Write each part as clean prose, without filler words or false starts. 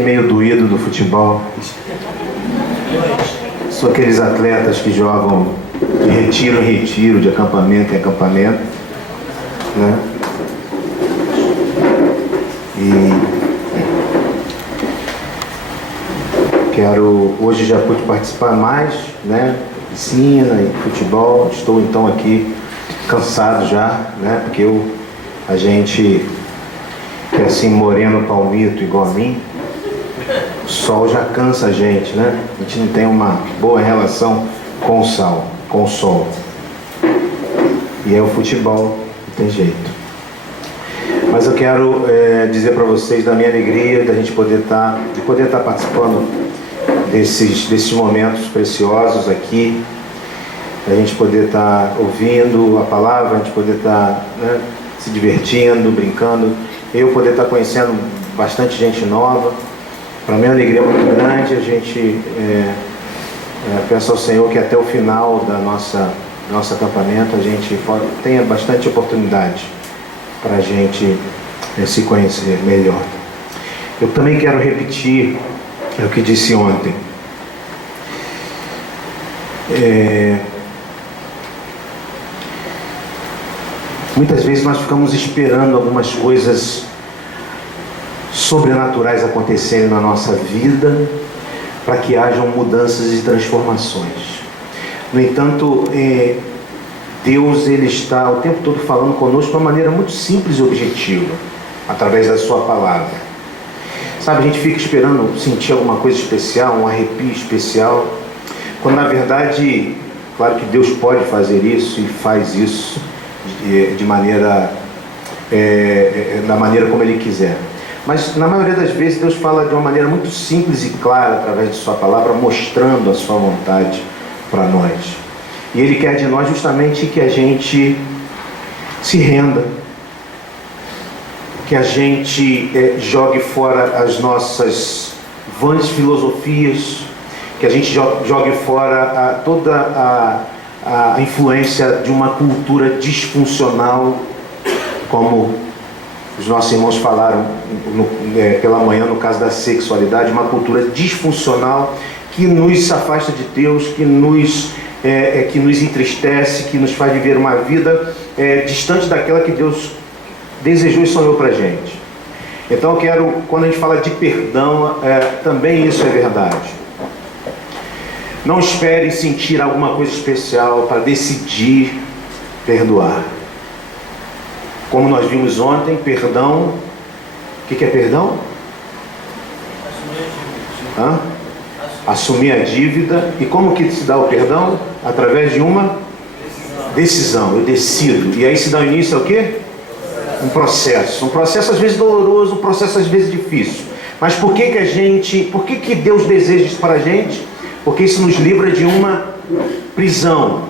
meio doído do futebol. Sou aqueles atletas que jogam de retiro em retiro, de acampamento em acampamento, né? E hoje já pude participar mais, né? Piscina e futebol. Estou então aqui cansado já, né? Porque a gente que é assim moreno palmito igual a mim, o sol já cansa a gente, né? A gente não tem uma boa relação com o sol. E é o futebol, não tem jeito. Mas eu quero dizer para vocês da minha alegria de a gente poder estar participando desses momentos preciosos aqui, a gente poder estar ouvindo a palavra, a gente poder estar, né, se divertindo, brincando, eu poder estar conhecendo bastante gente nova. Para mim é uma alegria muito grande. A gente peço ao Senhor que até o final da nosso acampamento a gente tenha bastante oportunidade para a gente se conhecer melhor. Eu também quero repetir o que disse ontem. Muitas vezes nós ficamos esperando algumas coisas sobrenaturais acontecerem na nossa vida para que hajam mudanças e transformações. No entanto, Deus ele está o tempo todo falando conosco de uma maneira muito simples e objetiva, através da sua palavra. Sabe, a gente fica esperando sentir alguma coisa especial, um arrepio especial, quando na verdade, claro que Deus pode fazer isso e faz isso de maneira, da maneira como Ele quiser. Mas na maioria das vezes Deus fala de uma maneira muito simples e clara através de sua palavra, mostrando a sua vontade para nós. E Ele quer de nós justamente que a gente se renda, que a gente jogue fora as nossas vãs filosofias, que a gente jogue fora toda a influência de uma cultura disfuncional, como os nossos irmãos falaram pela manhã no caso da sexualidade, uma cultura disfuncional que nos afasta de Deus, que nos entristece, que nos faz viver uma vida distante daquela que Deus desejou e sonhou para a gente. Então eu quero, quando a gente fala de perdão, também isso é verdade. Não espere sentir alguma coisa especial para decidir perdoar. Como nós vimos ontem, perdão, o que é perdão? Assumir a dívida. E como que se dá o perdão? Através de uma decisão. Eu decido. E aí se dá o início ao quê? Um processo às vezes doloroso, um processo às vezes difícil. Mas por que Deus deseja isso para a gente? Porque isso nos livra de uma prisão,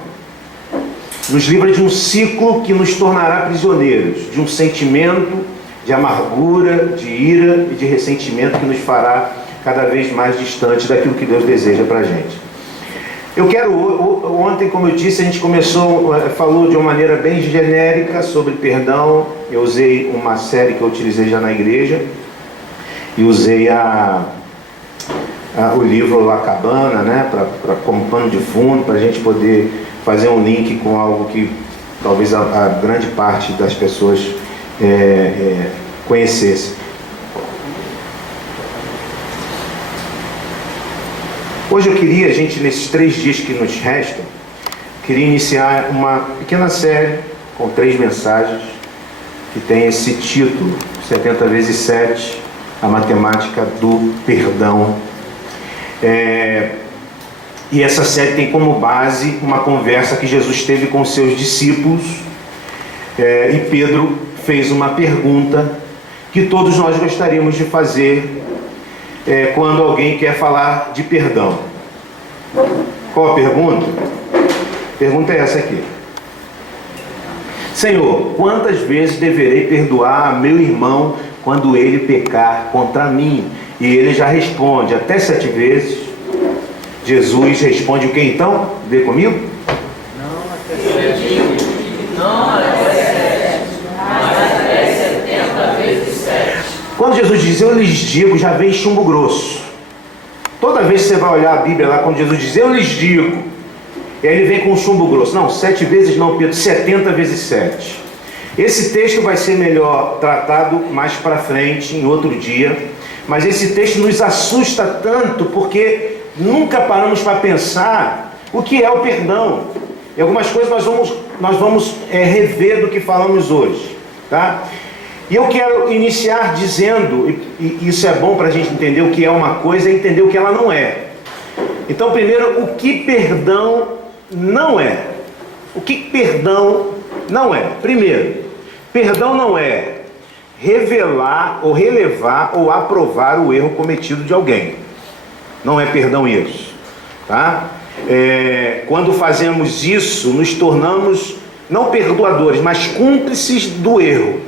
nos livra de um ciclo que nos tornará prisioneiros, de um sentimento de amargura, de ira e de ressentimento que nos fará cada vez mais distante daquilo que Deus deseja para a gente. Eu quero, ontem, como eu disse, a gente falou de uma maneira bem genérica sobre perdão. Eu usei uma série que eu utilizei já na igreja e usei o livro La Cabana, né, como pano de fundo, para a gente poder fazer um link com algo que talvez a grande parte das pessoas conhecesse. Hoje eu queria, nesses 3 dias que nos restam, queria iniciar uma pequena série com 3 mensagens que tem esse título, 70 vezes 7, a matemática do perdão. E essa série tem como base uma conversa que Jesus teve com seus discípulos, e Pedro fez uma pergunta que todos nós gostaríamos de fazer quando alguém quer falar de perdão. Qual a pergunta? A pergunta é essa aqui: Senhor, quantas vezes deverei perdoar a meu irmão quando ele pecar contra mim? E ele já responde, até 7 vezes. Jesus responde o que então? Vê comigo? Não até 7. Não até 7. Mas até 70 vezes 7. Quando Jesus diz, eu lhes digo, já vem chumbo grosso. Toda vez que você vai olhar a Bíblia lá, quando Jesus diz, eu lhes digo, e aí ele vem com chumbo grosso. Não, 7 vezes não, Pedro, 70 vezes 7. Esse texto vai ser melhor tratado mais para frente, em outro dia. Mas esse texto nos assusta tanto, porque nunca paramos para pensar o que é o perdão. E algumas coisas nós vamos rever do que falamos hoje, tá? E eu quero iniciar dizendo, e isso é bom para a gente entender o que é uma coisa e entender o que ela não é. Então, primeiro, o que perdão não é? O que perdão não é? Primeiro, perdão não é revelar ou relevar ou aprovar o erro cometido de alguém. Não é perdão isso, tá? Quando fazemos isso, nos tornamos não perdoadores, mas cúmplices do erro,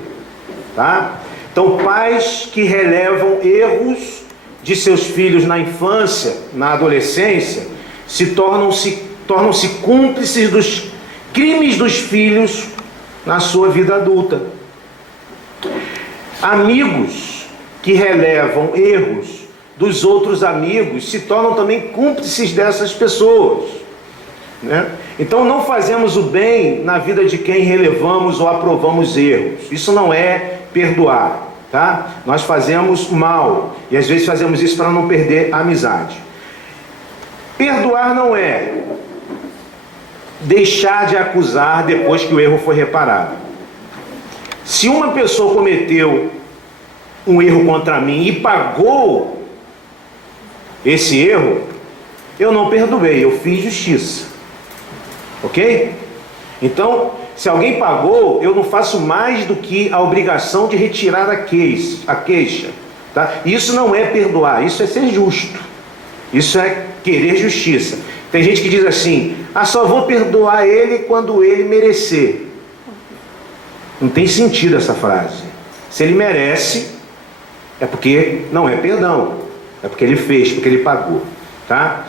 tá? Então, pais que relevam erros de seus filhos na infância, na adolescência, tornam-se cúmplices dos crimes dos filhos na sua vida adulta. Amigos que relevam erros dos outros amigos se tornam também cúmplices dessas pessoas, né? Então não fazemos o bem na vida de quem relevamos ou aprovamos erros. Isso não é perdoar, tá? Nós fazemos mal e às vezes fazemos isso para não perder a amizade. Perdoar não é deixar de acusar depois que o erro foi reparado. Se uma pessoa cometeu um erro contra mim e pagou esse erro, eu não perdoei, eu fiz justiça. Ok? Então, se alguém pagou, eu não faço mais do que a obrigação de retirar a queixa. Tá? Isso não é perdoar, isso é ser justo. Isso é querer justiça. Tem gente que diz assim, só vou perdoar ele quando ele merecer. Não tem sentido essa frase. Se ele merece, é porque não é perdão. É porque ele fez, porque ele pagou. Tá?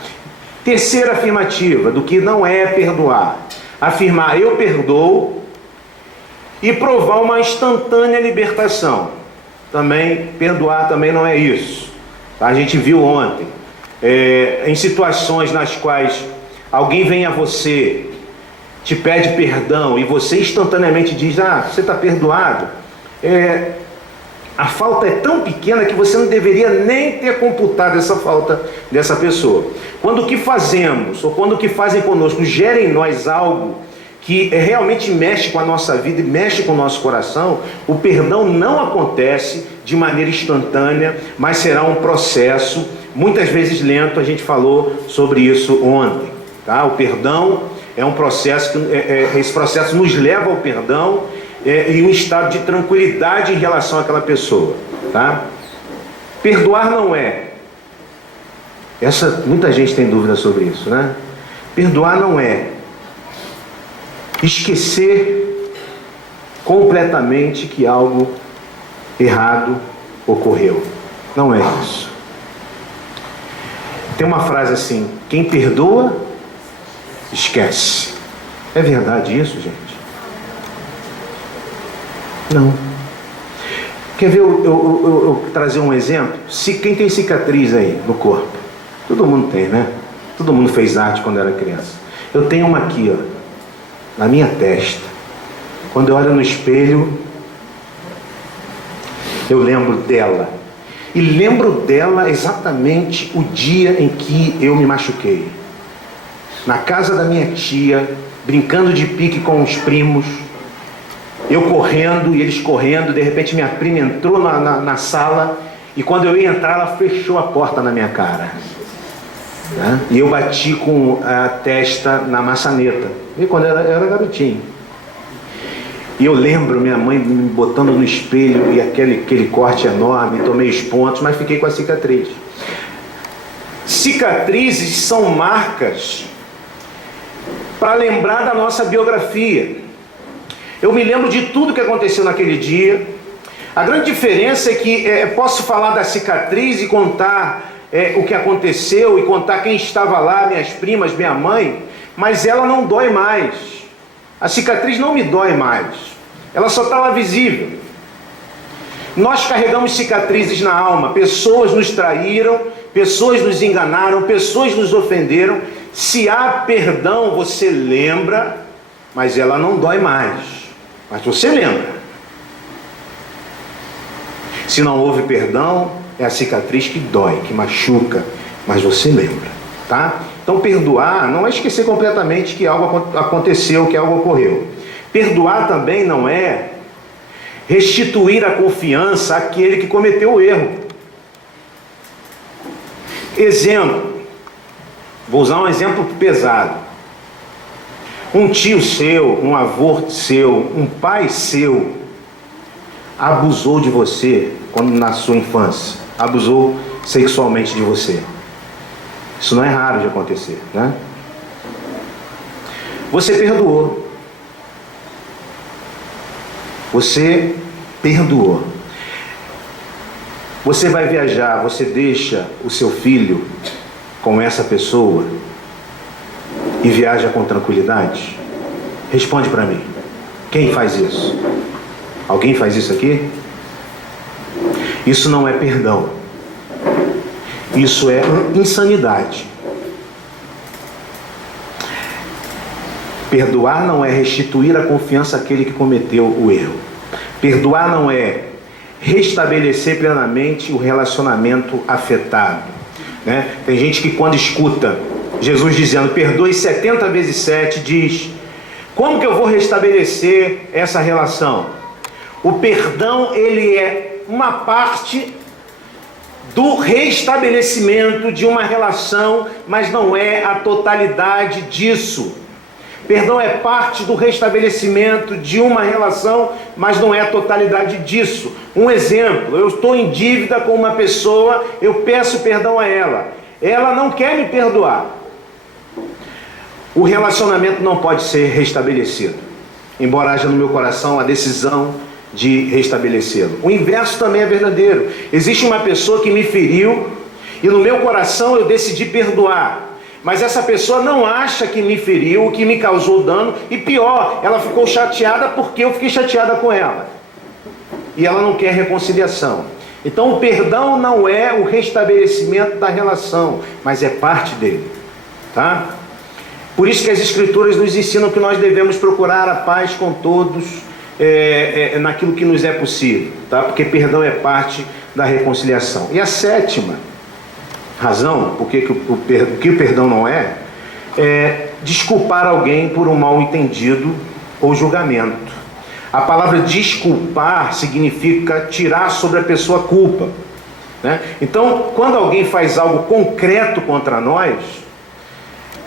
Terceira afirmativa do que não é perdoar. Afirmar eu perdoo e provar uma instantânea libertação. Também, perdoar também não é isso. Tá? A gente viu ontem. Em situações nas quais alguém vem a você, te pede perdão e você instantaneamente diz, você está perdoado. A falta é tão pequena que você não deveria nem ter computado essa falta dessa pessoa. Quando o que fazemos, ou quando o que fazem conosco gera em nós algo que realmente mexe com a nossa vida e mexe com o nosso coração, o perdão não acontece de maneira instantânea, mas será um processo, muitas vezes lento. A gente falou sobre isso ontem, tá? O perdão é um processo, esse processo nos leva ao perdão e um estado de tranquilidade em relação àquela pessoa, tá? Perdoar não é, muita gente tem dúvida sobre isso, né? Perdoar não é esquecer completamente que algo errado ocorreu. Não é isso. Tem uma frase assim, quem perdoa, esquece. É verdade isso, gente? Não. Quer ver eu trazer um exemplo? Quem tem cicatriz aí no corpo? Todo mundo tem, né? Todo mundo fez arte quando era criança. Eu tenho uma aqui, ó, na minha testa. Quando eu olho no espelho, eu lembro dela. E lembro dela exatamente o dia em que eu me machuquei. Na casa da minha tia, brincando de pique com os primos, eu correndo e eles correndo, de repente minha prima entrou na sala e quando eu ia entrar ela fechou a porta na minha cara, né? E eu bati com a testa na maçaneta, e quando eu era garotinho. E eu lembro minha mãe me botando no espelho e aquele corte enorme, tomei os pontos, mas fiquei com a cicatriz. Cicatrizes são marcas para lembrar da nossa biografia. Eu me lembro de tudo que aconteceu naquele dia. A grande diferença é que posso falar da cicatriz e contar o que aconteceu e contar quem estava lá, minhas primas, minha mãe, mas ela não dói mais. A cicatriz não me dói mais. Ela só está lá visível. Nós carregamos cicatrizes na alma, pessoas nos traíram, pessoas nos enganaram, pessoas nos ofenderam. Se há perdão, você lembra, mas ela não dói mais, mas você lembra. Se não houve perdão, é a cicatriz que dói, que machuca, mas você lembra, tá? Então perdoar não é esquecer completamente que algo aconteceu, que algo ocorreu. Perdoar também não é restituir a confiança àquele que cometeu o erro. Exemplo, vou usar um exemplo pesado. Um tio seu, um avô seu, um pai seu abusou de você quando na sua infância, abusou sexualmente de você. Isso não é raro de acontecer, né? Você perdoou. Você perdoou. Você vai viajar, você deixa o seu filho com essa pessoa e viaja com tranquilidade? Responde para mim. Quem faz isso? Alguém faz isso aqui? Isso não é perdão. Isso é insanidade. Perdoar não é restituir a confiança àquele que cometeu o erro. Perdoar não é restabelecer plenamente o relacionamento afetado, né? Tem gente que quando escuta Jesus dizendo perdoe 70 vezes 7, diz: como que eu vou restabelecer essa relação? O perdão, ele é uma parte do restabelecimento de uma relação, mas não é a totalidade disso. Perdão é parte do restabelecimento de uma relação, mas não é a totalidade disso. Um exemplo, eu estou em dívida com uma pessoa, eu peço perdão a ela. Ela não quer me perdoar. O relacionamento não pode ser restabelecido, embora haja no meu coração a decisão de restabelecê-lo. O inverso também é verdadeiro. Existe uma pessoa que me feriu e no meu coração eu decidi perdoar. Mas essa pessoa não acha que me feriu, que me causou dano, e pior, ela ficou chateada porque eu fiquei chateada com ela. E ela não quer reconciliação. Então o perdão não é o restabelecimento da relação, mas é parte dele, tá? Por isso que as Escrituras nos ensinam que nós devemos procurar a paz com todos, naquilo que nos é possível, tá? Porque perdão é parte da reconciliação. E a sétima razão, porque o que o perdão não é desculpar alguém por um mal entendido ou julgamento. A palavra desculpar significa tirar sobre a pessoa a culpa, né? Então, quando alguém faz algo concreto contra nós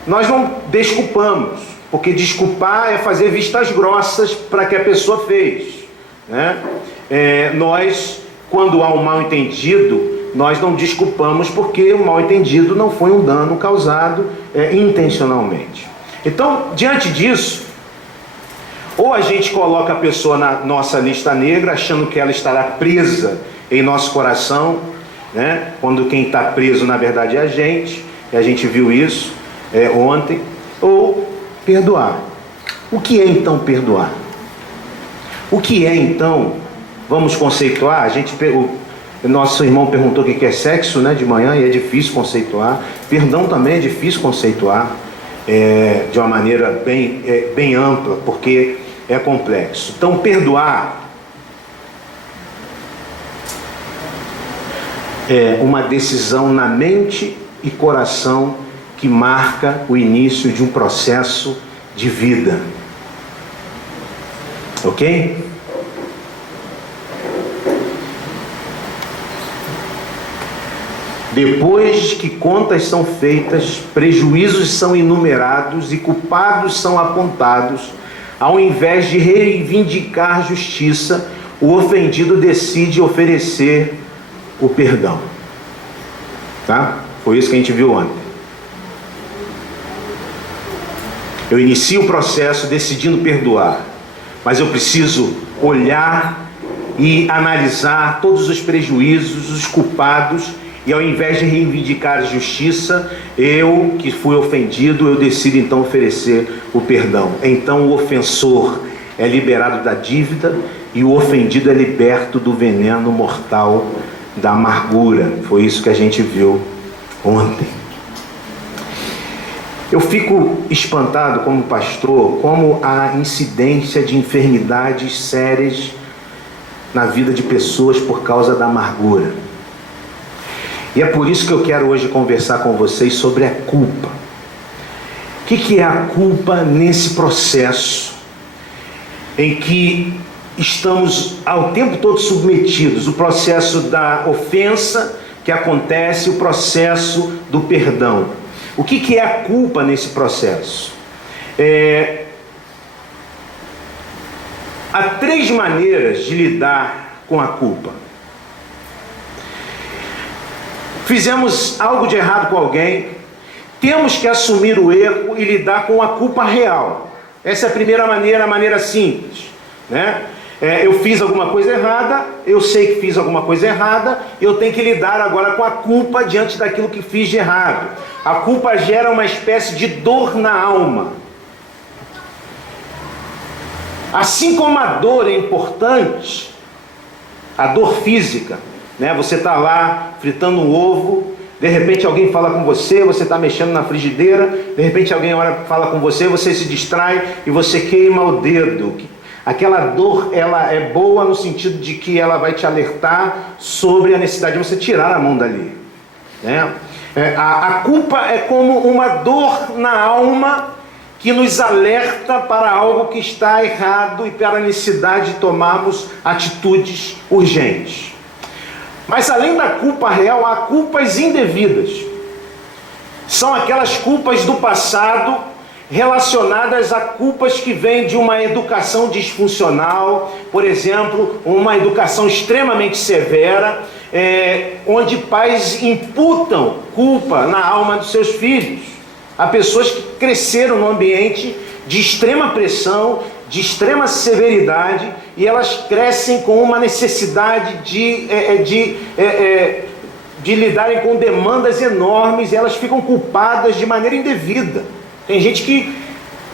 não desculpamos, porque desculpar é fazer vistas grossas para que a pessoa fez, né? Nós, quando há um mal entendido, nós não desculpamos porque o mal entendido não foi um dano causado intencionalmente. Então, diante disso, ou a gente coloca a pessoa na nossa lista negra, achando que ela estará presa em nosso coração, né? Quando quem está preso na verdade é a gente, e a gente viu isso ontem, ou perdoar. O que é então perdoar? O que é então, vamos conceituar, nosso irmão perguntou o que é sexo, né, de manhã, e é difícil conceituar. Perdão também é difícil conceituar de uma maneira bem ampla, porque é complexo. Então, perdoar é uma decisão na mente e coração que marca o início de um processo de vida. Ok? Depois que contas são feitas, prejuízos são enumerados e culpados são apontados, ao invés de reivindicar justiça, o ofendido decide oferecer o perdão. Tá? Foi isso que a gente viu ontem. Eu inicio o processo decidindo perdoar, mas eu preciso olhar e analisar todos os prejuízos, os culpados, e ao invés de reivindicar a justiça, eu que fui ofendido, eu decido então oferecer o perdão. Então o ofensor é liberado da dívida e o ofendido é liberto do veneno mortal da amargura. Foi isso que a gente viu ontem. Eu fico espantado como pastor, como a incidência de enfermidades sérias na vida de pessoas por causa da amargura. E é por isso que eu quero hoje conversar com vocês sobre a culpa. O que é a culpa nesse processo em que estamos ao tempo todo submetidos? O processo da ofensa que acontece, o processo do perdão. O que é a culpa nesse processo? Há 3 maneiras de lidar com a culpa. Fizemos algo de errado com alguém, temos que assumir o erro e lidar com a culpa real. Essa é a primeira maneira, a maneira simples, né? Eu fiz alguma coisa errada, eu sei que fiz alguma coisa errada, eu tenho que lidar agora com a culpa diante daquilo que fiz de errado. A culpa gera uma espécie de dor na alma. Assim como a dor é importante, a dor física, né? Você está lá fritando um ovo, de repente alguém fala com você, você está mexendo na frigideira, de repente alguém fala com você, você se distrai e você queima o dedo. Aquela dor, ela é boa no sentido de que ela vai te alertar sobre a necessidade de você tirar a mão dali, né? A culpa é como uma dor na alma que nos alerta para algo que está errado e para a necessidade de tomarmos atitudes urgentes. Mas além da culpa real, há culpas indevidas. São aquelas culpas do passado relacionadas a culpas que vêm de uma educação disfuncional, por exemplo, uma educação extremamente severa, onde pais imputam culpa na alma dos seus filhos. Há pessoas que cresceram num ambiente de extrema pressão, de extrema severidade, e elas crescem com uma necessidade de lidarem com demandas enormes, e elas ficam culpadas de maneira indevida. Tem gente que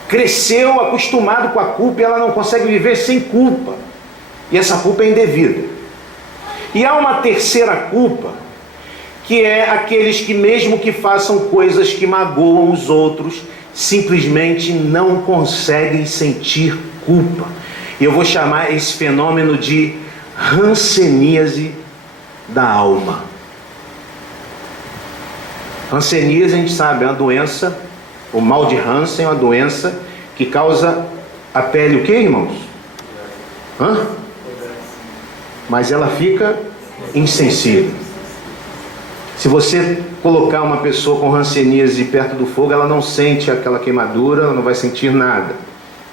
cresceu acostumado com a culpa e ela não consegue viver sem culpa, e essa culpa é indevida. E há uma terceira culpa, que é aqueles que mesmo que façam coisas que magoam os outros, simplesmente não conseguem sentir culpa. E eu vou chamar esse fenômeno de hanseníase da alma. Hanseníase, a gente sabe, é uma doença, o mal de Hansen é uma doença que causa a pele o quê, irmãos? Mas ela fica insensível. Se você colocar uma pessoa com hanseníase perto do fogo, ela não sente aquela queimadura, ela não vai sentir nada,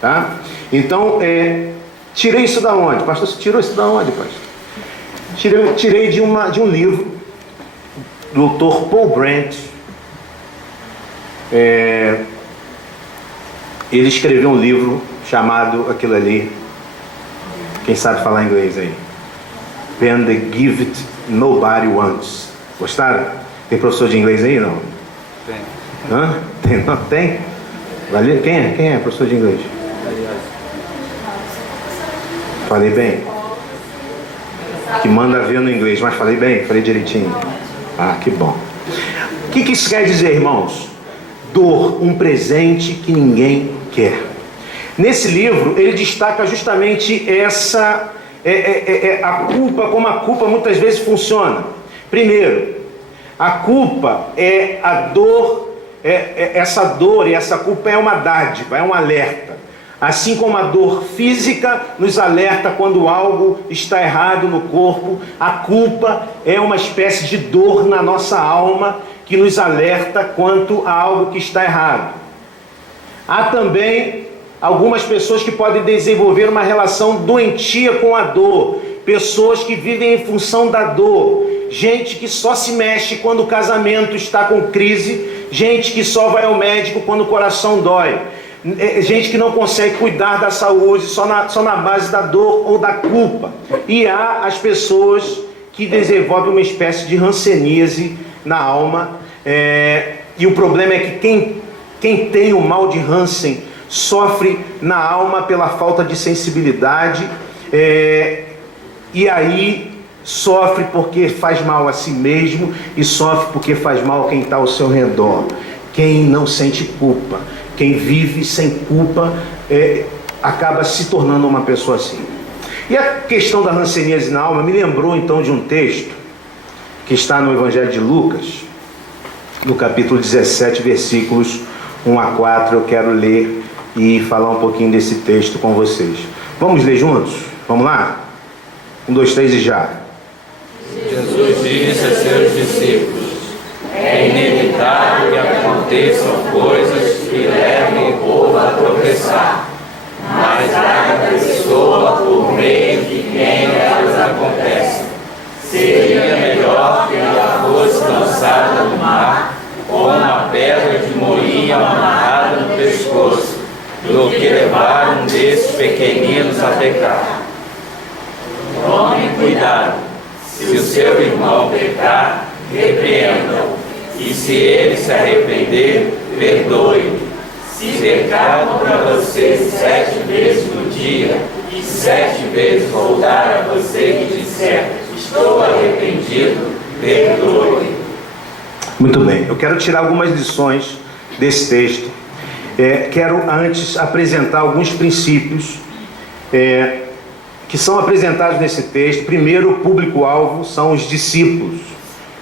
tá? Então, tirei isso da onde? Pastor, você tirou isso da onde, pastor? Tirei de um livro do Dr. Paul Brandt. Ele escreveu um livro chamado, aquilo ali, quem sabe falar inglês aí? When the gift nobody wants. Gostaram? Tem professor de inglês aí, não? Tem. Não tem? Valeu? Quem é professor de inglês? Falei bem? Que manda ver no inglês, mas falei bem? Falei direitinho? Ah, que bom. O que isso quer dizer, irmãos? Dor, um presente que ninguém quer. Nesse livro, ele destaca justamente a culpa, como a culpa muitas vezes funciona. Primeiro, a culpa é a dor, essa dor e essa culpa é uma dádiva, é um alerta. Assim como a dor física nos alerta quando algo está errado no corpo, a culpa é uma espécie de dor na nossa alma que nos alerta quanto a algo que está errado. Há também algumas pessoas que podem desenvolver uma relação doentia com a dor, pessoas que vivem em função da dor, gente que só se mexe quando o casamento está com crise, gente que só vai ao médico quando o coração dói, gente que não consegue cuidar da saúde só na base da dor ou da culpa. E há as pessoas que desenvolvem uma espécie de hanseníase na alma, e o problema é que quem tem o mal de Hansen sofre na alma pela falta de sensibilidade, E aí sofre porque faz mal a si mesmo e sofre porque faz mal a quem está ao seu redor. Quem não sente culpa, quem vive sem culpa, acaba se tornando uma pessoa assim. E a questão da hanseníase na alma me lembrou então de um texto que está no Evangelho de Lucas, no capítulo 17, versículos 1 a 4. Eu quero ler e falar um pouquinho desse texto com vocês. Vamos ler juntos? Vamos lá? 1, 2, 3 e já. Jesus disse a seus discípulos: é inevitável que aconteçam coisas que levem o povo a tropeçar, mas há a pessoa por meio de quem elas acontecem. Seria melhor que ela fosse lançada no mar com uma pedra de moinho amarrada no pescoço, do que levar um desses pequeninos a pecar. Tome cuidado. Se o seu irmão pecar, repreenda-o. E se ele se arrepender, perdoe-o. Se pecar contra você 7 vezes no dia, e 7 vezes voltar a você e disser: estou arrependido, perdoe. Muito bem, eu quero tirar algumas lições desse texto. Quero antes apresentar alguns princípios que são apresentados nesse texto. Primeiro, o público-alvo são os discípulos.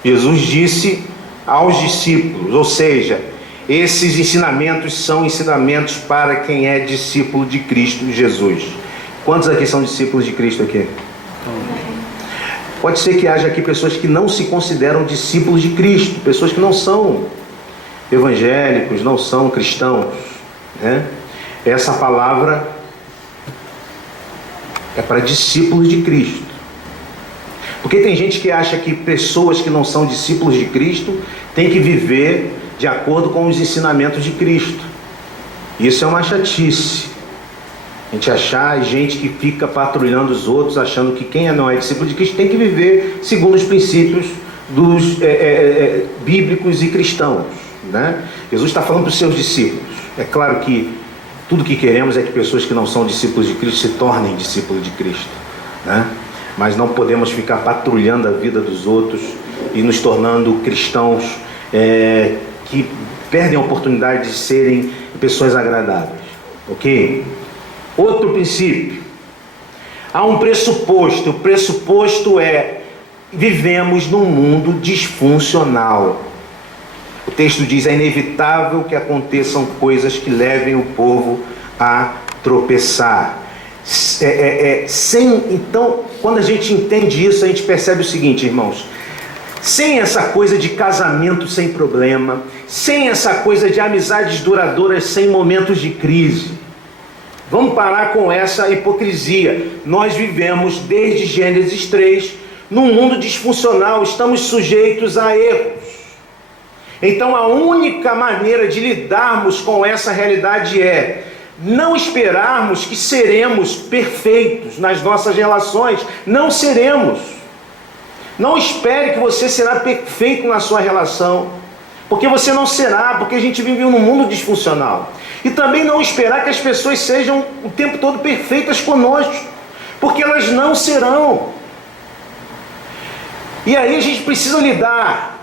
Jesus disse aos discípulos, ou seja, esses ensinamentos são ensinamentos para quem é discípulo de Cristo Jesus. Quantos aqui são discípulos de Cristo aqui? Pode ser que haja aqui pessoas que não se consideram discípulos de Cristo, pessoas que não são evangélicos, não são cristãos, né? Essa palavra é para discípulos de Cristo. Porque tem gente que acha que pessoas que não são discípulos de Cristo têm que viver de acordo com os ensinamentos de Cristo. Isso é uma chatice. A gente achar gente que fica patrulhando os outros, achando que quem não é discípulo de Cristo tem que viver segundo os princípios dos bíblicos e cristãos, né? Jesus está falando para os seus discípulos. É claro que tudo que queremos é que pessoas que não são discípulos de Cristo se tornem discípulos de Cristo, né? Mas não podemos ficar patrulhando a vida dos outros e nos tornando cristãos que perdem a oportunidade de serem pessoas agradáveis, ok? Outro princípio: há um pressuposto. O pressuposto é: vivemos num mundo disfuncional. O texto diz: é inevitável que aconteçam coisas que levem o povo a tropeçar. Então, quando a gente entende isso, a gente percebe o seguinte, irmãos: sem essa coisa de casamento sem problema, sem essa coisa de amizades duradouras sem momentos de crise, vamos parar com essa hipocrisia. Nós vivemos desde Gênesis 3 num mundo disfuncional, estamos sujeitos a erros. Então a única maneira de lidarmos com essa realidade é não esperarmos que seremos perfeitos nas nossas relações. Não seremos. Não espere que você será perfeito na sua relação, porque você não será, porque a gente vive num mundo disfuncional. E também não esperar que as pessoas sejam o tempo todo perfeitas conosco, porque elas não serão. E aí a gente precisa lidar,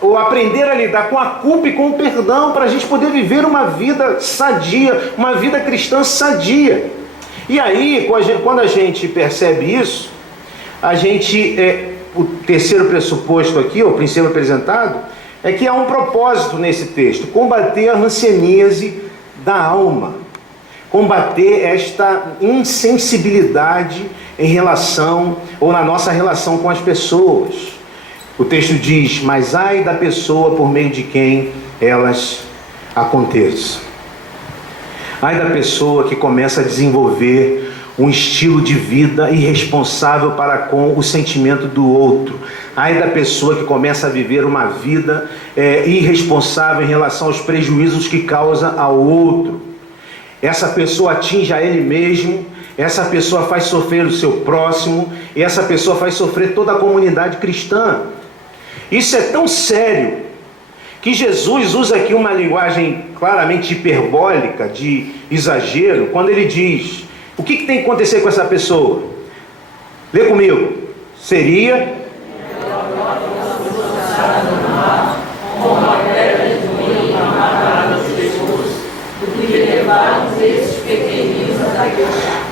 ou aprender a lidar com a culpa e com o perdão, para a gente poder viver uma vida sadia, uma vida cristã sadia. E aí, quando a gente percebe isso, o terceiro pressuposto aqui, o princípio apresentado, é que há um propósito nesse texto: combater a hanseníase da alma, combater esta insensibilidade em relação, ou na nossa relação com as pessoas. O texto diz: mas ai da pessoa por meio de quem elas aconteçam. Ai da pessoa que começa a desenvolver um estilo de vida irresponsável para com o sentimento do outro. Ai da pessoa que começa a viver uma vida irresponsável em relação aos prejuízos que causa ao outro. Essa pessoa atinge a ele mesmo, essa pessoa faz sofrer o seu próximo, e essa pessoa faz sofrer toda a comunidade cristã. Isso é tão sério que Jesus usa aqui uma linguagem claramente hiperbólica, de exagero, quando ele diz O que tem que acontecer com essa pessoa? Lê comigo. Seria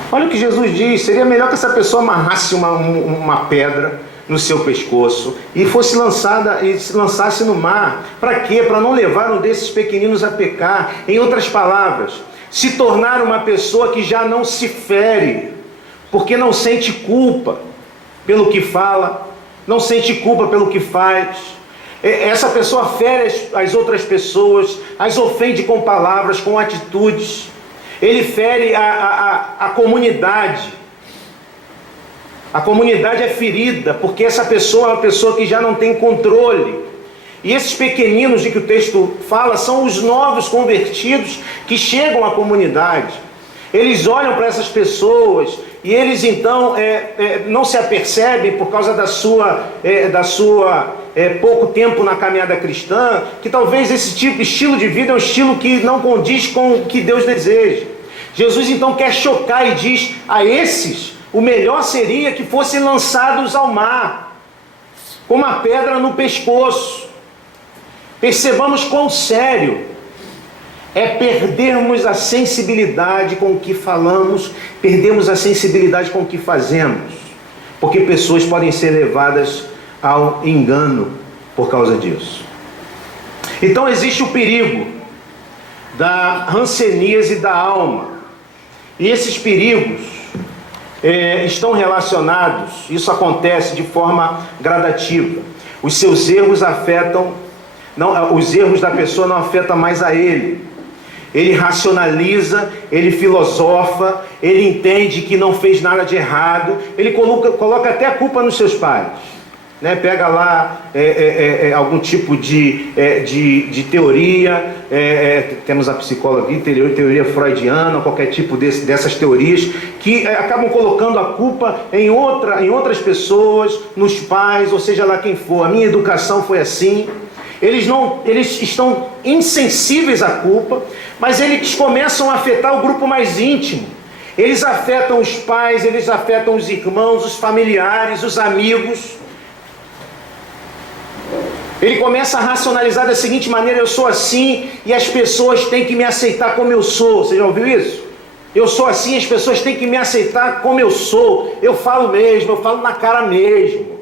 olha o que Jesus diz, seria melhor que essa pessoa amarrasse uma pedra no seu pescoço e fosse lançada e se lançasse no mar. Para quê? Para não levar um desses pequeninos a pecar. Em outras palavras, se tornar uma pessoa que já não se fere, porque não sente culpa pelo que fala, não sente culpa pelo que faz. Essa pessoa fere as outras pessoas, as ofende com palavras, com atitudes. Ele fere a comunidade. A comunidade é ferida, porque essa pessoa é uma pessoa que já não tem controle. E esses pequeninos de que o texto fala são os novos convertidos que chegam à comunidade. Eles olham para essas pessoas e eles então não se apercebem por causa da sua pouco tempo na caminhada cristã, que talvez esse estilo de vida é um estilo que não condiz com o que Deus deseja. Jesus então quer chocar e diz a esses, o melhor seria que fossem lançados ao mar, com uma pedra no pescoço. Percebamos quão sério é perdermos a sensibilidade com o que falamos, perdemos a sensibilidade com o que fazemos, porque pessoas podem ser levadas ao engano por causa disso. Então existe o perigo da hanseníase da alma, e esses perigos estão relacionados, isso acontece de forma gradativa. Os seus erros afetam, os erros da pessoa não afetam mais a ele. Ele racionaliza, ele filosofa, ele entende que não fez nada de errado, ele coloca até a culpa nos seus pais. Pega lá algum tipo de teoria, temos a psicóloga aqui, teoria freudiana, qualquer tipo dessas teorias, que acabam colocando a culpa em outras pessoas, nos pais, ou seja lá quem for. A minha educação foi assim. Eles estão insensíveis à culpa, mas eles começam a afetar o grupo mais íntimo. Eles afetam os pais, eles afetam os irmãos, os familiares, os amigos. Ele começa a racionalizar da seguinte maneira: eu sou assim e as pessoas têm que me aceitar como eu sou. Você já ouviu isso? Eu sou assim, as pessoas têm que me aceitar como eu sou. Eu falo mesmo, eu falo na cara mesmo.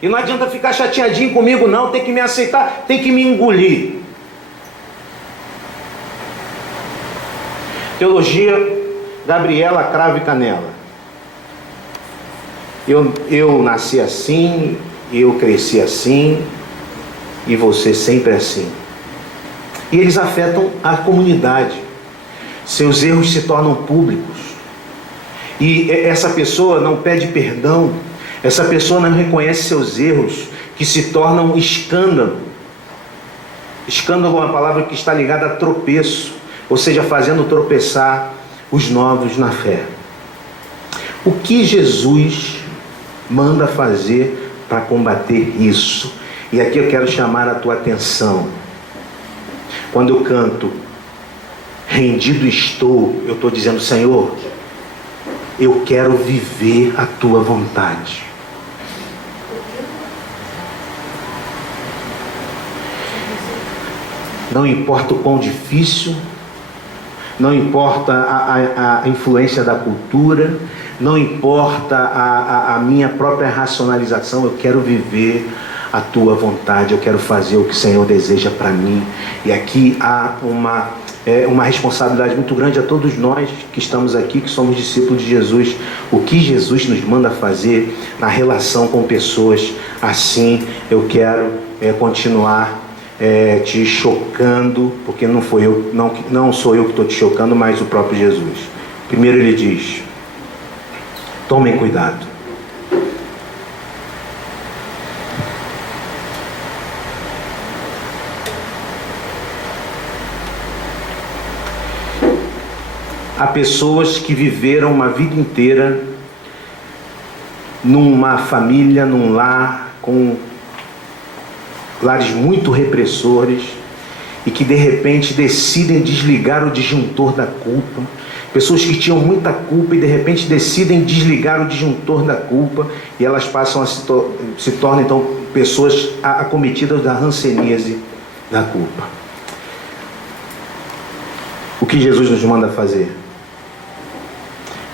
E não adianta ficar chateadinho comigo não, tem que me aceitar, tem que me engolir. Teologia Gabriela Cravo e Canela. Eu nasci assim, eu cresci assim, e você sempre assim. E eles afetam a comunidade. Seus erros se tornam públicos. E essa pessoa não pede perdão. Essa pessoa não reconhece seus erros, que se tornam escândalo. Escândalo é uma palavra que está ligada a tropeço, ou seja, fazendo tropeçar os novos na fé. O que Jesus manda fazer para combater isso? E aqui eu quero chamar a tua atenção. Quando eu canto, rendido estou, eu estou dizendo: Senhor, eu quero viver a tua vontade. Não importa o quão difícil, não importa a influência da cultura, não importa a minha própria racionalização, eu quero viver a tua vontade, eu quero fazer o que o Senhor deseja para mim. E aqui há uma responsabilidade muito grande a todos nós que estamos aqui, que somos discípulos de Jesus. O que Jesus nos manda fazer na relação com pessoas assim, eu quero continuar te chocando, porque não sou eu que estou te chocando, mas o próprio Jesus. Primeiro ele diz: tomem cuidado. Há pessoas que viveram uma vida inteira numa família, num lar, com lares muito repressores, e que de repente decidem desligar o disjuntor da culpa, Pessoas que tinham muita culpa e de repente decidem desligar o disjuntor da culpa e elas passam a se tornam então pessoas acometidas da hanseníase da culpa. O que Jesus nos manda fazer?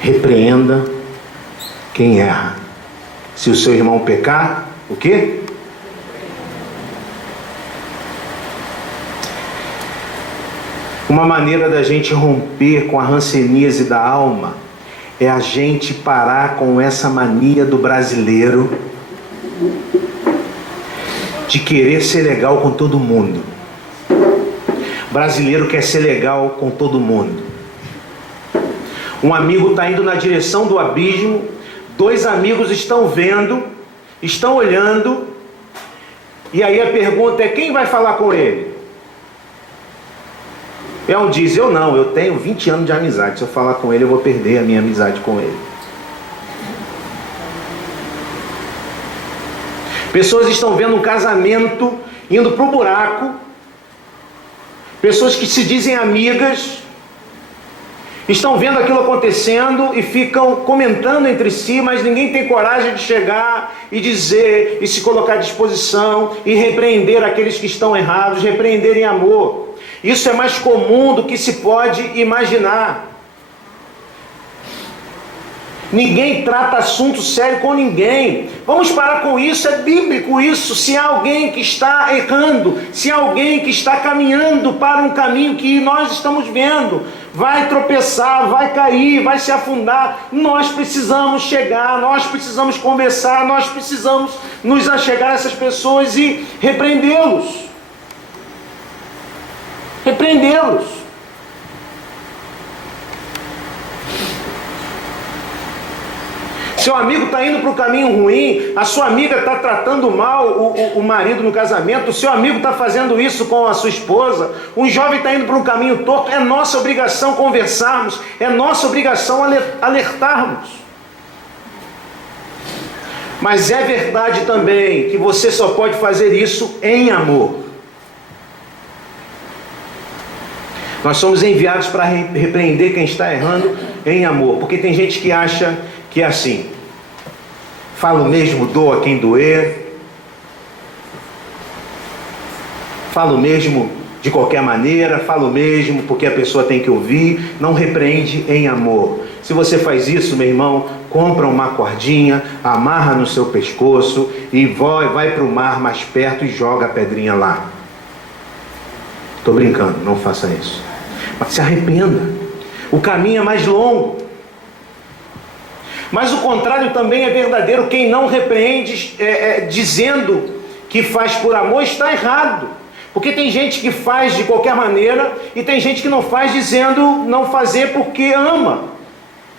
Repreenda quem erra. Se o seu irmão pecar, o quê? Uma maneira da gente romper com a hanseníase da alma é a gente parar com essa mania do brasileiro de querer ser legal com todo mundo. O brasileiro quer ser legal com todo mundo. Um amigo está indo na direção do abismo, dois amigos estão vendo, estão olhando, e aí a pergunta é: quem vai falar com ele? Um diz: eu não, eu tenho 20 anos de amizade, se eu falar com ele eu vou perder a minha amizade com ele. Pessoas estão vendo um casamento indo para o buraco, pessoas que se dizem amigas, estão vendo aquilo acontecendo e ficam comentando entre si, mas ninguém tem coragem de chegar e dizer, e se colocar à disposição, e repreender aqueles que estão errados, repreender em amor. Isso é mais comum do que se pode imaginar. Ninguém trata assunto sério com ninguém. Vamos parar com isso, é bíblico isso. Se há alguém que está errando, se há alguém que está caminhando para um caminho que nós estamos vendo, vai tropeçar, vai cair, vai se afundar, nós precisamos chegar, nós precisamos conversar, nós precisamos nos achegar a essas pessoas e repreendê-los. Repreendê-los. Seu amigo está indo para o caminho ruim, a sua amiga está tratando mal o marido no casamento, o seu amigo está fazendo isso com a sua esposa, um jovem está indo para um caminho torto, é nossa obrigação conversarmos, é nossa obrigação alertarmos. Mas é verdade também que você só pode fazer isso em amor. Nós somos enviados para repreender quem está errando em amor, porque tem gente que acha que é assim: falo mesmo, doa quem doer, falo mesmo de qualquer maneira, falo mesmo porque a pessoa tem que ouvir, não repreende em amor. Se você faz isso, meu irmão, compra uma cordinha, amarra no seu pescoço e vai para o mar mais perto e joga a pedrinha lá. Estou brincando, não faça isso. Mas se arrependa. O caminho é mais longo. Mas o contrário também é verdadeiro. Quem não repreende dizendo que faz por amor está errado. Porque tem gente que faz de qualquer maneira e tem gente que não faz dizendo não fazer porque ama.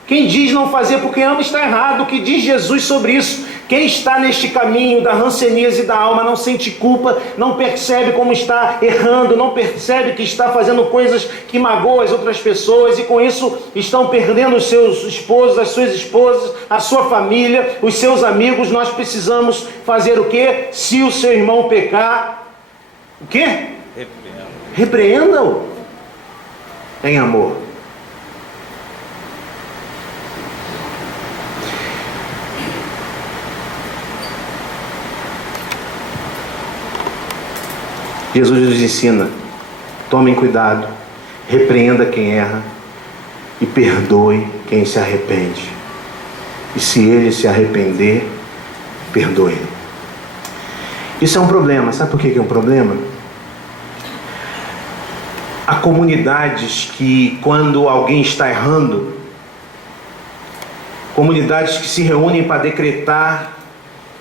Quem diz não fazer porque ama está errado. O que diz Jesus sobre isso? Quem está neste caminho da hanseníase da alma não sente culpa, não percebe como está errando, não percebe que está fazendo coisas que magoam as outras pessoas e com isso estão perdendo os seus esposos, as suas esposas, a sua família, os seus amigos. Nós precisamos fazer o quê? Se o seu irmão pecar, o quê? Repreenda-o em amor. Jesus nos ensina: tomem cuidado, repreenda quem erra e perdoe quem se arrepende. E se ele se arrepender, perdoe. Isso é um problema. Sabe por que é um problema? Há comunidades que, quando alguém está errando, comunidades que se reúnem para decretar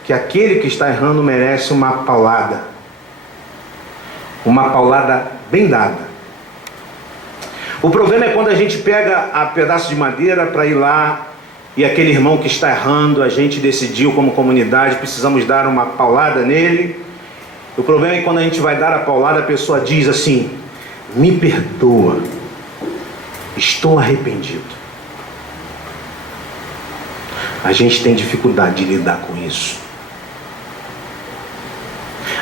que aquele que está errando merece uma paulada. Uma paulada bem dada. O problema é quando a gente pega a pedaço de madeira para ir lá e aquele irmão que está errando, a gente decidiu como comunidade, precisamos dar uma paulada nele. O problema é quando a gente vai dar a paulada, a pessoa diz assim: me perdoa, estou arrependido. A gente tem dificuldade de lidar com isso.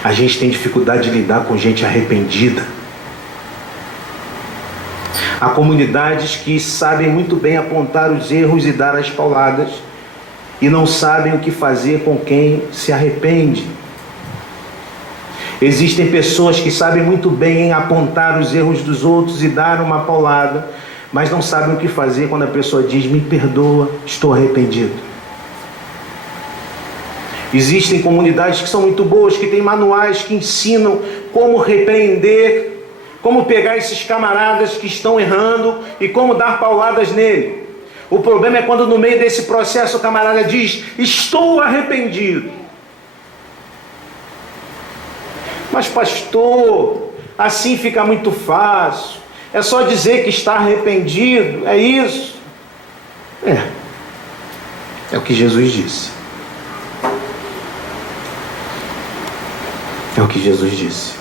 A gente tem dificuldade de lidar com gente arrependida. Há comunidades que sabem muito bem apontar os erros e dar as pauladas e não sabem o que fazer com quem se arrepende. Existem pessoas que sabem muito bem apontar os erros dos outros e dar uma paulada, mas não sabem o que fazer quando a pessoa diz: me perdoa, estou arrependido. Existem comunidades que são muito boas, que têm manuais que ensinam como repreender, como pegar esses camaradas que estão errando e como dar pauladas nele. O problema é quando no meio desse processo o camarada diz: estou arrependido. Mas pastor, assim fica muito fácil. É só dizer que está arrependido, é isso? É o que Jesus disse. É o que Jesus disse.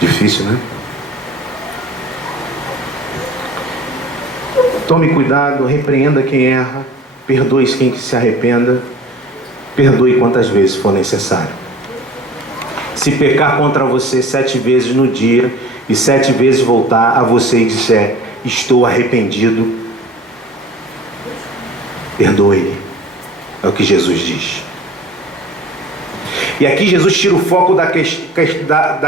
Difícil, né? Tome cuidado, repreenda quem erra, perdoe quem se arrependa, perdoe quantas vezes for necessário. Se pecar contra você 7 vezes no dia e 7 vezes voltar a você e disser: estou arrependido, perdoe-lhe. É o que Jesus diz. E aqui Jesus tira o foco da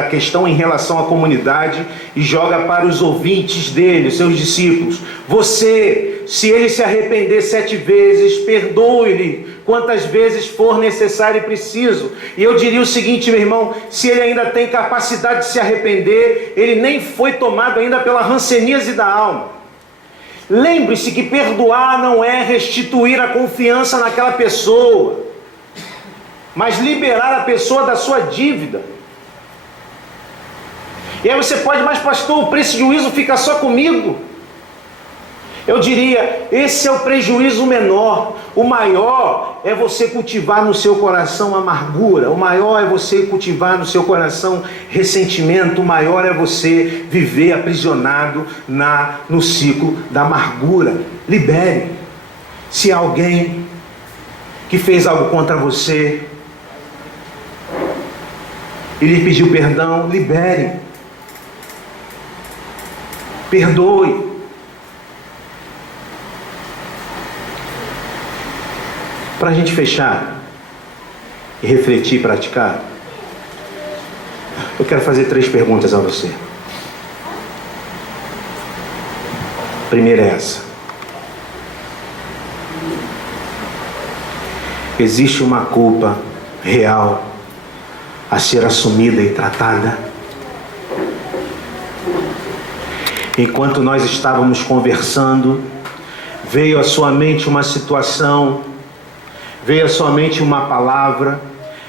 questão em relação à comunidade e joga para os ouvintes dele, os seus discípulos. Você, se ele se arrepender 7 vezes, perdoe-lhe quantas vezes for necessário e preciso. E eu diria o seguinte, meu irmão: se ele ainda tem capacidade de se arrepender, ele nem foi tomado ainda pela ranceníase da alma. Lembre-se que perdoar não é restituir a confiança naquela pessoa, mas liberar a pessoa da sua dívida. E aí você pode: mas pastor, o prejuízo fica só comigo. Eu diria: esse é o prejuízo menor. O maior é você cultivar no seu coração amargura. O maior é você cultivar no seu coração ressentimento. O maior é você viver aprisionado no ciclo da amargura. Libere. Se há alguém que fez algo contra você e lhe pediu perdão, libere. Perdoe. Para a gente fechar e refletir e praticar, eu quero fazer 3 perguntas a você. A primeira é essa: existe uma culpa real a ser assumida e tratada? Enquanto nós estávamos conversando, veio à sua mente uma situação, veio à sua mente uma palavra,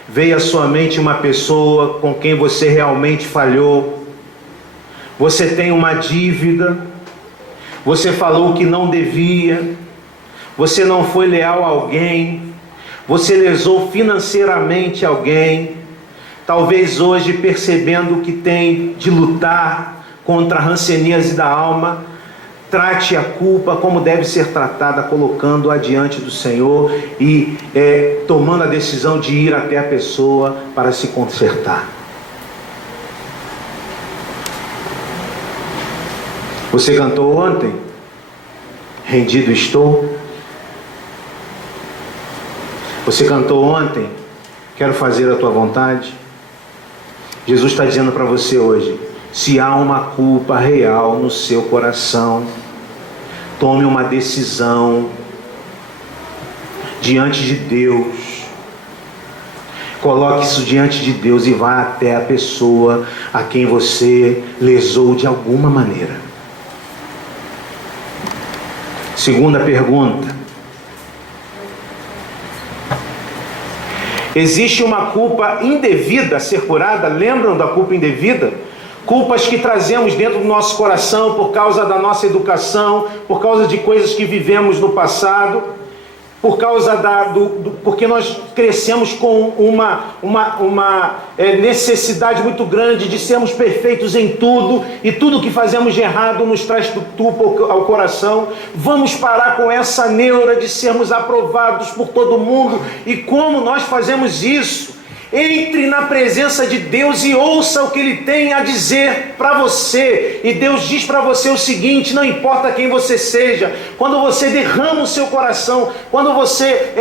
veio à sua mente uma pessoa com quem você realmente falhou. Você tem uma dívida, você falou que não devia, você não foi leal a alguém, você lesou financeiramente alguém. Talvez hoje, percebendo que tem de lutar contra a ranceníase da alma, trate a culpa como deve ser tratada, colocando-a diante do Senhor e tomando a decisão de ir até a pessoa para se consertar. Você cantou ontem: rendido estou. Você cantou ontem: quero fazer a tua vontade. Jesus está dizendo para você hoje: se há uma culpa real no seu coração, tome uma decisão diante de Deus. Coloque isso diante de Deus e vá até a pessoa a quem você lesou de alguma maneira. Segunda pergunta: existe uma culpa indevida a ser curada? Lembram da culpa indevida? Culpas que trazemos dentro do nosso coração por causa da nossa educação, por causa de coisas que vivemos no passado, por causa porque nós crescemos com uma necessidade muito grande de sermos perfeitos em tudo, e tudo que fazemos de errado nos traz tudo ao coração. Vamos parar com essa neura de sermos aprovados por todo mundo. E como nós fazemos isso? Entre na presença de Deus e ouça o que Ele tem a dizer para você. E Deus diz para você o seguinte: não importa quem você seja, quando você derrama o seu coração, quando você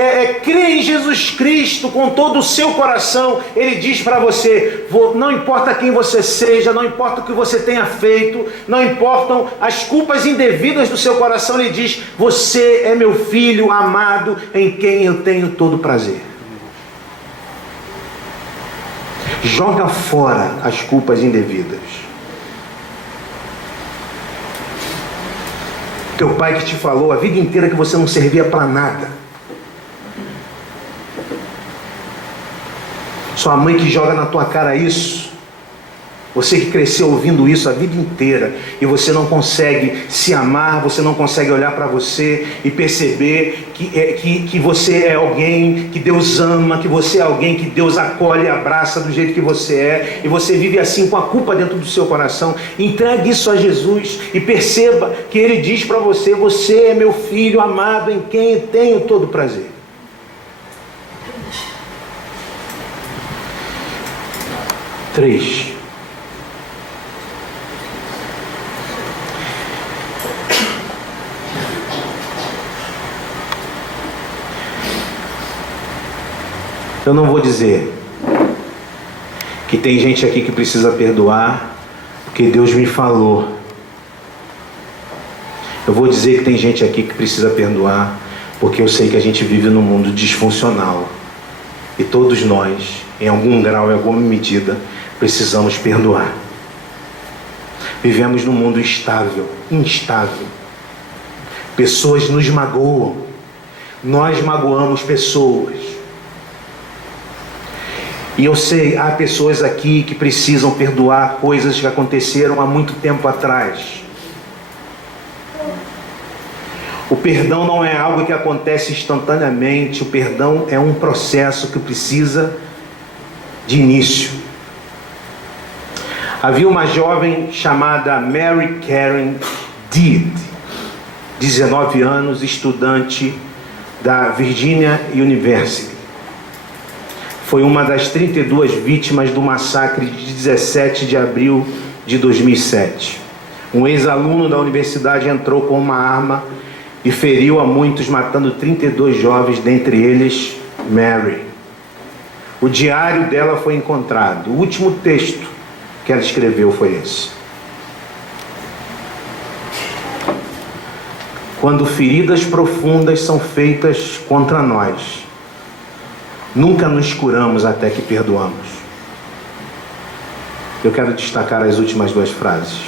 crê em Jesus Cristo com todo o seu coração, Ele diz para você: não importa quem você seja, não importa o que você tenha feito, não importam as culpas indevidas do seu coração, Ele diz: você é meu filho amado, em quem eu tenho todo prazer. Joga fora as culpas indevidas. Teu pai que te falou a vida inteira que você não servia para nada. Sua mãe que joga na tua cara isso. Você que cresceu ouvindo isso a vida inteira e você não consegue se amar, você não consegue olhar para você e perceber que você é alguém que Deus ama, que você é alguém que Deus acolhe e abraça do jeito que você é, e você vive assim com a culpa dentro do seu coração. Entregue isso a Jesus e perceba que Ele diz para você: você é meu filho amado, em quem eu tenho todo prazer. Três. Eu não vou dizer que tem gente aqui que precisa perdoar porque Deus me falou. Eu vou dizer que tem gente aqui que precisa perdoar porque eu sei que a gente vive num mundo disfuncional. E todos nós, em algum grau, em alguma medida, precisamos perdoar. Vivemos num mundo instável. Pessoas nos magoam. Nós magoamos pessoas. E eu sei, há pessoas aqui que precisam perdoar coisas que aconteceram há muito tempo atrás. O perdão não é algo que acontece instantaneamente. O perdão é um processo que precisa de início. Havia uma jovem chamada Mary Karen Deed, 19 anos, estudante da Virginia University. Foi uma das 32 vítimas do massacre de 17 de abril de 2007. Um ex-aluno da universidade entrou com uma arma e feriu a muitos, matando 32 jovens, dentre eles Mary. O diário dela foi encontrado. O último texto que ela escreveu foi esse: quando feridas profundas são feitas contra nós, nunca nos curamos até que perdoamos. Eu quero destacar as últimas duas frases.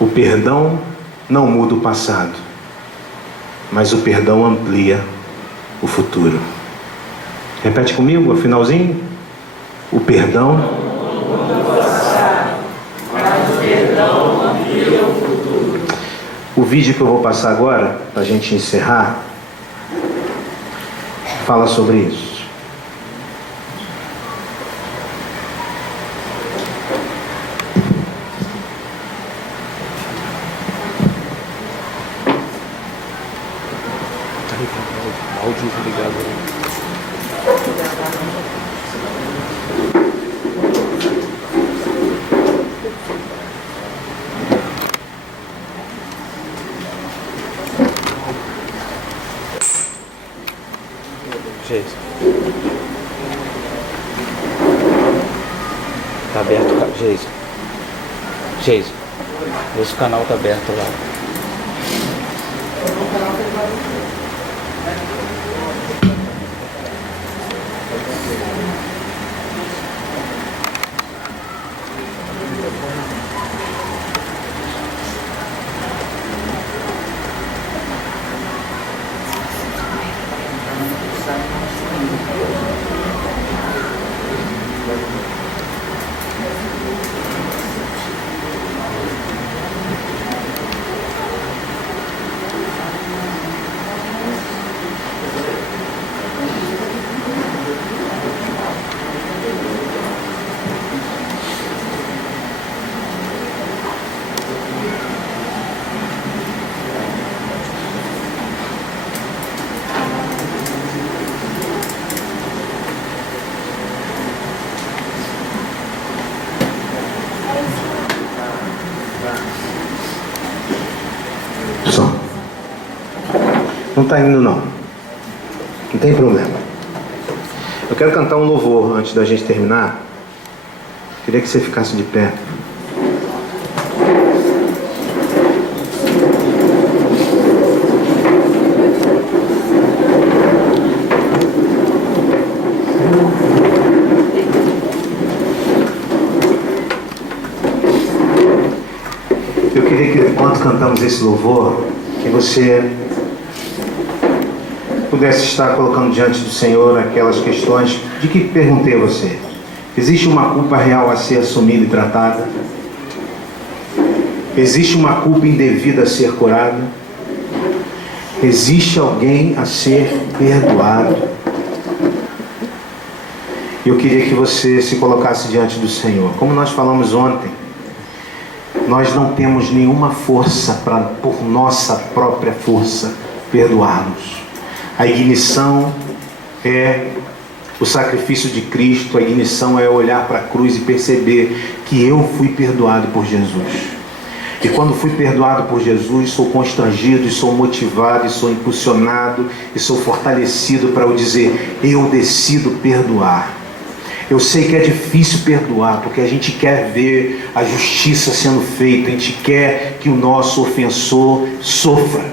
O perdão não muda o passado, mas o perdão amplia o futuro. Repete comigo, o finalzinho. O perdão não muda o passado, mas o perdão amplia o futuro. O vídeo que eu vou passar agora, para a gente encerrar, fala sobre isso. Áudio ligado. Geis. Tá aberto, Geis. Geis. Esse canal tá aberto lá. Não está indo não. Não tem problema. Eu quero cantar um louvor antes da gente terminar. Queria que você ficasse de pé. Eu queria que, enquanto cantamos esse louvor, que você pudesse estar colocando diante do Senhor aquelas questões de que perguntei a você. Existe uma culpa real a ser assumida e tratada? Existe uma culpa indevida a ser curada? Existe alguém a ser perdoado? Eu queria que você se colocasse diante do Senhor. Como nós falamos ontem, nós não temos nenhuma força para, por nossa própria força, perdoarmos. A ignição é o sacrifício de Cristo, a ignição é olhar para a cruz e perceber que eu fui perdoado por Jesus. E quando fui perdoado por Jesus, sou constrangido, e sou motivado, e sou impulsionado, e sou fortalecido para eu dizer, eu decido perdoar. Eu sei que é difícil perdoar, porque a gente quer ver a justiça sendo feita, a gente quer que o nosso ofensor sofra.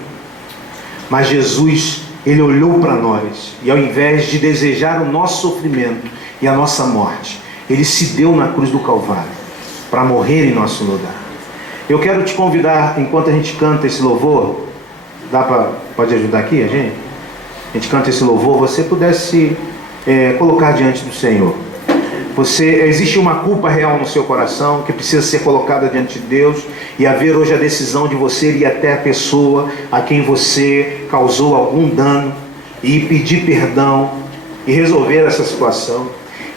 Mas Jesus, Ele olhou para nós, e ao invés de desejar o nosso sofrimento e a nossa morte, Ele se deu na cruz do Calvário, para morrer em nosso lugar. Eu quero te convidar, enquanto a gente canta esse louvor, pode ajudar aqui a gente? A gente canta esse louvor, você pudesse colocar diante do Senhor. Existe uma culpa real no seu coração que precisa ser colocada diante de Deus, e haver hoje a decisão de você ir até a pessoa a quem você causou algum dano e pedir perdão e resolver essa situação.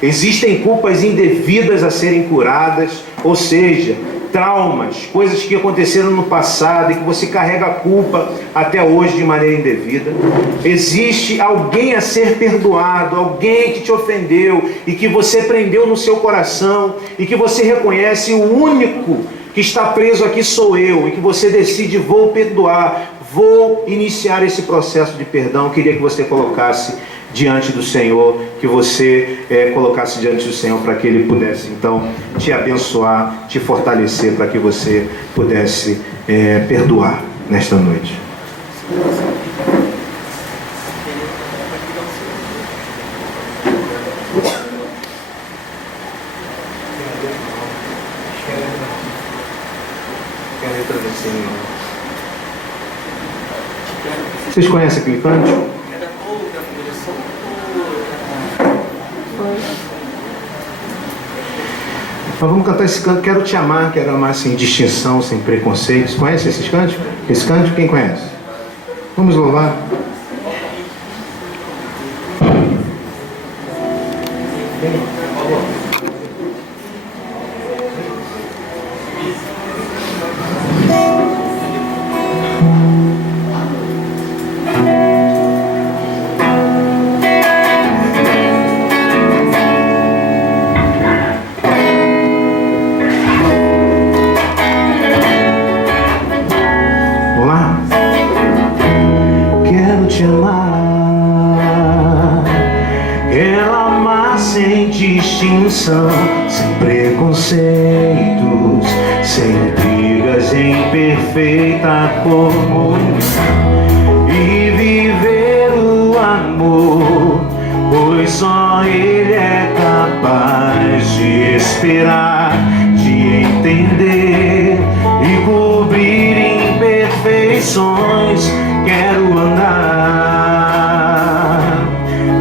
Existem culpas indevidas a serem curadas, ou seja, traumas, coisas que aconteceram no passado e que você carrega a culpa até hoje de maneira indevida. Existe alguém a ser perdoado, alguém que te ofendeu e que você prendeu no seu coração e que você reconhece, o único que está preso aqui sou eu, e que você decide, vou perdoar, vou iniciar esse processo de perdão. Eu queria que você colocasse diante do Senhor, que você colocasse diante do Senhor para que Ele pudesse então te abençoar, te fortalecer, para que você pudesse perdoar nesta noite. Vocês conhecem aquele cântico? Nós vamos cantar esse canto, Quero Te Amar, quero amar sem distinção, sem preconceitos. Conhece esses cânticos? Esse cântico, quem conhece? Vamos louvar. Te amar, quero amar sem distinção, sem preconceitos, sem intrigas, em perfeita comunhão, e viver o amor, pois só Ele é capaz de esperar, de entender e cobrir imperfeições. Quero andar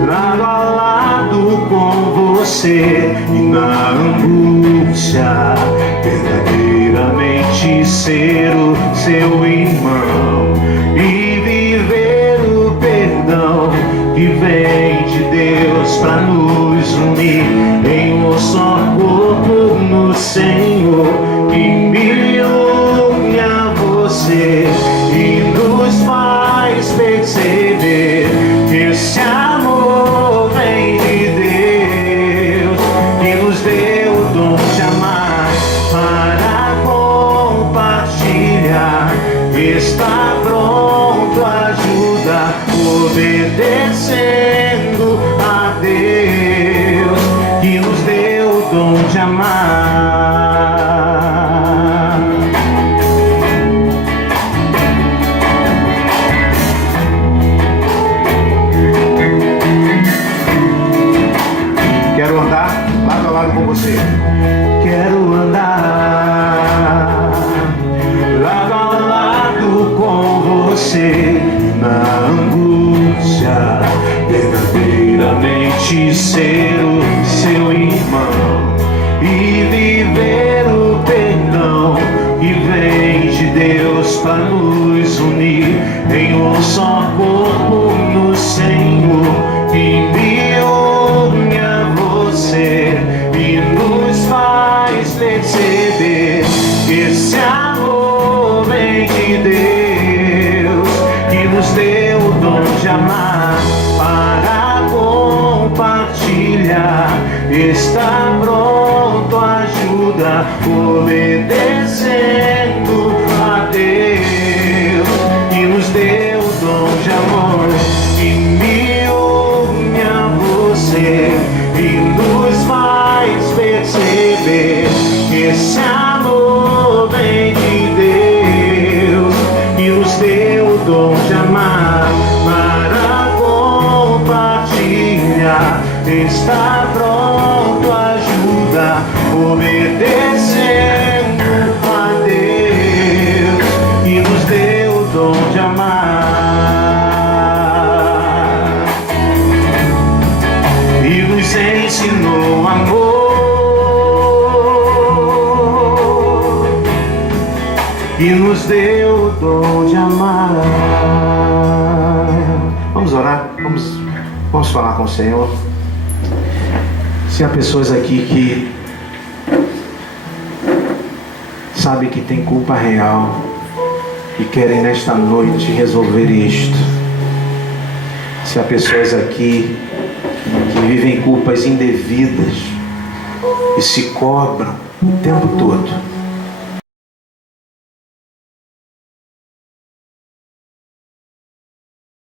lado a lado com você, e na angústia verdadeiramente ser o seu irmão, e viver o perdão que vem de Deus para nos unir em um só corpo no Senhor, que me une a você e nos faz perceber que esse amor vem de Deus, que nos deu o dom de amar para compartilhar, está pronto a ajudar obedecendo a Deus que nos deu o dom de amar. Quero andar lado a lado com você. Quero andar lado a lado com você na angústia, verdadeiramente ser o seu irmão e viver o perdão que vem de Deus para nos unir em um só corpo no Senhor, que me une a você e nos faz perceber que esse amor vem de Deus, que nos deu o dom de amar para compartilhar. Está pronto, ajuda, obedecendo a Deus, que nos deu o dom de amor e me une a você e nos faz perceber que esse amor vem de Deus, que nos deu o dom de amar para compartilhar. Está pronto, ajuda, obedecendo a Deus, que nos deu o dom de amar e nos ensinou amor, e nos deu o dom de amar. Vamos orar, vamos falar com o Senhor. Se há pessoas aqui que sabem que tem culpa real e querem nesta noite resolver isto, se há pessoas aqui que vivem culpas indevidas e se cobram o tempo todo,